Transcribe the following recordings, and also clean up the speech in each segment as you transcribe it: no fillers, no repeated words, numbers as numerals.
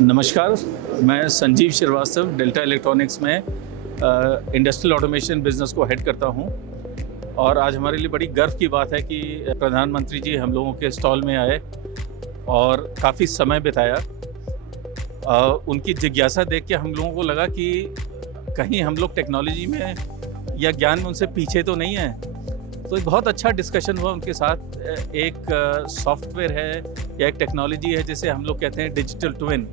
नमस्कार, मैं Sanjeev Srivastava delta electronics में इंडस्ट्रियल ऑटोमेशन बिज़नेस को हेड करता हूं। और आज हमारे लिए बड़ी गर्व की बात है कि प्रधानमंत्री जी हम लोगों के स्टॉल में आए और काफ़ी समय बिताया। उनकी जिज्ञासा देख के हम लोगों को लगा कि कहीं हम लोग टेक्नोलॉजी में या ज्ञान में उनसे पीछे तो नहीं हैं। तो एक बहुत अच्छा डिस्कशन हुआ उनके साथ। एक सॉफ्टवेयर है या एक टेक्नोलॉजी है जिसे हम लोग कहते हैं डिजिटल ट्विन।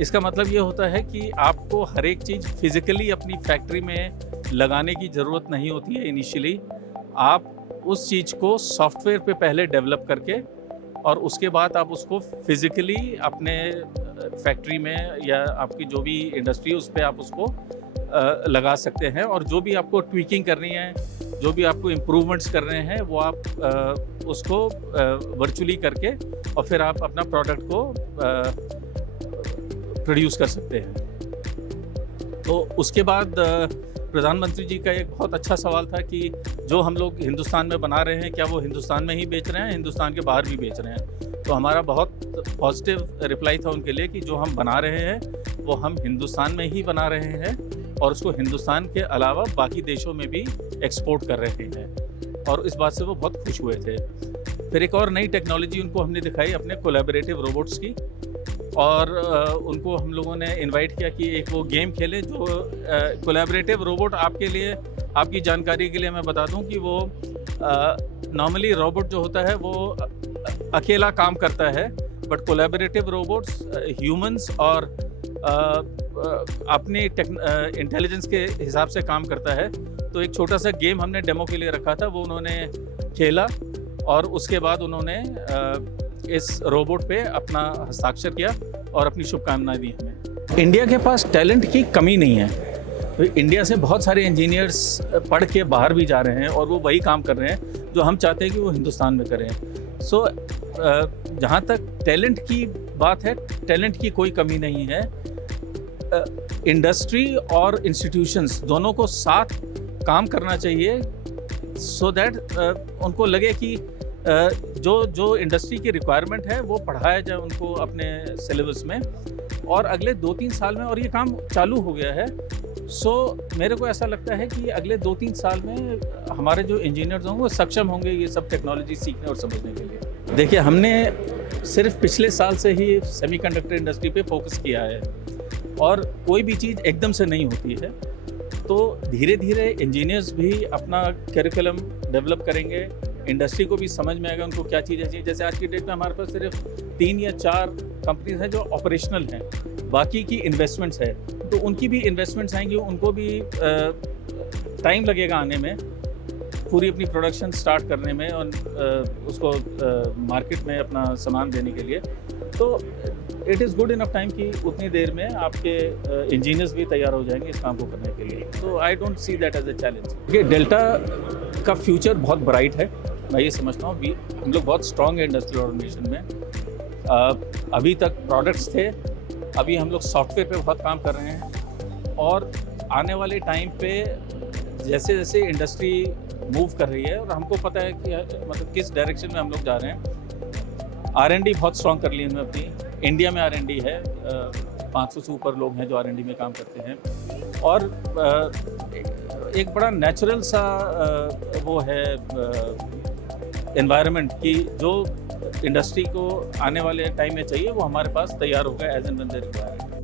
इसका मतलब ये होता है कि आपको हर एक चीज़ फिज़िकली अपनी फैक्ट्री में लगाने की ज़रूरत नहीं होती है इनिशियली। आप उस चीज़ को सॉफ्टवेयर पे पहले डेवलप करके और उसके बाद आप उसको फिज़िकली अपने फैक्ट्री में या आपकी जो भी इंडस्ट्री है उस पर आप उसको लगा सकते हैं। और जो भी आपको ट्वीकिंग करनी है, जो भी आपको इम्प्रूवमेंट्स कर रहे हैं, वो आप उसको वर्चुअली करके और फिर आप अपना प्रोडक्ट को प्रोड्यूस कर सकते हैं। तो उसके बाद प्रधानमंत्री जी का एक बहुत अच्छा सवाल था कि जो हम लोग हिंदुस्तान में बना रहे हैं क्या वो हिंदुस्तान में ही बेच रहे हैं, हिंदुस्तान के बाहर भी बेच रहे हैं। तो हमारा बहुत पॉजिटिव रिप्लाई था उनके लिए कि जो हम बना रहे हैं वो हम हिंदुस्तान में ही बना रहे हैं और उसको हिंदुस्तान के अलावा बाकी देशों में भी एक्सपोर्ट कर रहे हैं। और इस बात से वो बहुत खुश हुए थे। फिर एक और नई टेक्नोलॉजी उनको हमने दिखाई अपने कोलैबोरेटिव रोबोट्स की। और उनको हम लोगों ने इनवाइट किया कि एक वो गेम खेलें जो कोलैबोरेटिव रोबोट आपके लिए, आपकी जानकारी के लिए मैं बता दूं कि वो नॉर्मली रोबोट जो होता है वो अकेला काम करता है, बट कोलैबोरेटिव रोबोट्स ह्यूमंस और अपनी इंटेलिजेंस के हिसाब से काम करता है। तो एक छोटा सा गेम हमने डेमो के लिए रखा था, वो उन्होंने खेला और उसके बाद उन्होंने इस रोबोट पे अपना हस्ताक्षर किया और अपनी शुभकामनाएं दी हमें। इंडिया के पास टैलेंट की कमी नहीं है। तो इंडिया से बहुत सारे इंजीनियर्स पढ़ के बाहर भी जा रहे हैं और वो वही काम कर रहे हैं जो हम चाहते हैं कि वो हिंदुस्तान में करें। सो जहाँ तक टैलेंट की बात है, टैलेंट की कोई कमी नहीं है। इंडस्ट्री और इंस्टीट्यूशंस दोनों को साथ काम करना चाहिए सो दैट उनको लगे कि जो इंडस्ट्री की रिक्वायरमेंट है वो पढ़ाया जाए उनको अपने सिलेबस में। और अगले 2-3 साल में, और ये काम चालू हो गया है, सो मेरे को ऐसा लगता है कि अगले 2-3 साल में हमारे जो इंजीनियर्स होंगे वो सक्षम होंगे ये सब टेक्नोलॉजी सीखने और समझने के लिए। देखिए, हमने सिर्फ पिछले साल से ही सेमीकंडक्टर इंडस्ट्री पे फोकस किया है और कोई भी चीज़ एकदम से नहीं होती है। तो धीरे धीरे इंजीनियर्स भी अपना करिकुलम डेवलप करेंगे, इंडस्ट्री को भी समझ में आएगा उनको क्या चीज़ें चाहिए। जैसे आज की डेट में हमारे पास सिर्फ 3 या 4 कंपनीज हैं जो ऑपरेशनल हैं, बाकी की इन्वेस्टमेंट्स है। तो उनकी भी इन्वेस्टमेंट्स आएंगी, उनको भी टाइम लगेगा आने में, पूरी अपनी प्रोडक्शन स्टार्ट करने में और उसको मार्केट में अपना सामान देने के लिए। तो it is good enough time कि उतनी देर में आपके इंजीनियर्स भी तैयार हो जाएंगे इस काम को करने के लिए। तो I don't see that as a challenge. ये डेल्टा का फ्यूचर बहुत ब्राइट है, मैं ये समझता हूँ। हम लोग बहुत स्ट्रॉन्ग है इंडस्ट्रियल ऑटोमेशन में। अभी तक प्रोडक्ट्स थे, अभी हम लोग सॉफ्टवेयर पे बहुत काम कर रहे हैं। और आने वाले टाइम पे जैसे जैसे इंडस्ट्री मूव कर रही है और हमको पता है कि मतलब किस डायरेक्शन में हम लोग जा रहे हैं। R&D बहुत स्ट्रॉन्ग कर ली इन्होंने अपनी। इंडिया में R&D है, 500 से ऊपर लोग हैं जो R&D में काम करते हैं। और एक बड़ा नेचुरल सा वो है एनवायरनमेंट कि जो इंडस्ट्री को आने वाले टाइम में चाहिए वो हमारे पास तैयार होगा as and when they require.